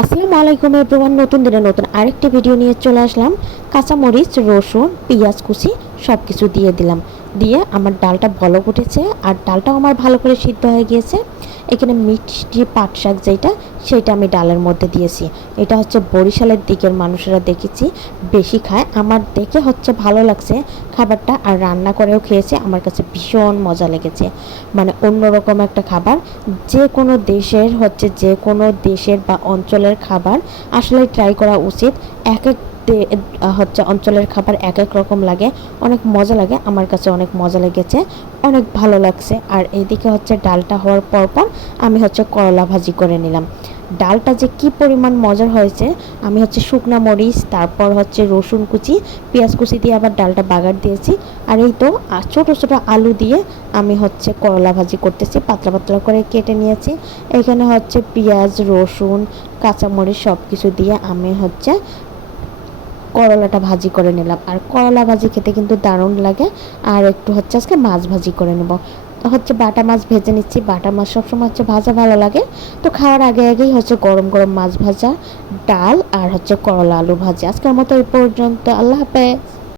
আসসালামু আলাইকুম এভরিওয়ান, নতুন দিনে নতুন আরেকটি ভিডিও নিয়ে চলে আসলাম। কাঁচামরিচ, রসুন, পেঁয়াজ কুচি সব কিছু দিয়ে দিলাম। দিয়ে আমার ডালটা বলক উঠেছে আর ডালটাও আমার ভালো করে সিদ্ধ হয়ে গিয়েছে। এখানে মিষ্টি পাট শাক যেটা, সেটা আমি ডালের মধ্যে দিয়েছি। এটা হচ্ছে বরিশালের দিকের মানুষেরা দেখেছি বেশি খায়। আমার দেখে হচ্ছে ভালো লাগছে খাবারটা, আর রান্না করেও খেয়েছে, আমার কাছে ভীষণ মজা লেগেছে। মানে অন্যরকম একটা খাবার। যে কোনো দেশের হচ্ছে, যে কোনো দেশের বা অঞ্চলের খাবার আসলে ট্রাই করা উচিত। এক এক হচ্ছে অঞ্চলের খাবার এক এক রকম লাগে, অনেক মজা লাগে। আমার কাছে অনেক মজা লেগেছে, অনেক ভালো লাগছে। আর এইদিকে হচ্ছে ডালটা হওয়ার পর আমি হচ্ছে করলা ভাজি করে নিলাম। ডালটা যে কি পরিমাণ মজার হয়েছে! আমি হচ্ছে শুকনা মরিচ, তারপর হচ্ছে রসুন কুচি, পেঁয়াজ কুচি দিয়ে আবার ডালটা বাগার দিয়েছি। আর এই তো ছোটো ছোটো আলু দিয়ে আমি হচ্ছে করলা ভাজি করতেছি, পাতলা পাতলা করে কেটে নিয়েছি। এখানে হচ্ছে পেঁয়াজ, রসুন, কাঁচামরিচ সব কিছু দিয়ে আমি হচ্ছে করলাটা ভাজি করে নিলাম। আর করলা ভাজি খেতে কিন্তু দারুণ লাগে। আর একটু হচ্ছে আজকে মাছ ভাজি করে নেব। হচ্ছে বাটা মাছ ভেজে নিচ্ছি। বাটা মাছ সবসময় হচ্ছে ভাজা ভালো লাগে। তো খাওয়ার আগে আগেই হচ্ছে গরম গরম মাছ ভাজা, ডাল আর হচ্ছে করলা আলু ভাজি। আজকের মতো এই পর্যন্ত। আল্লাহ হাফেজ।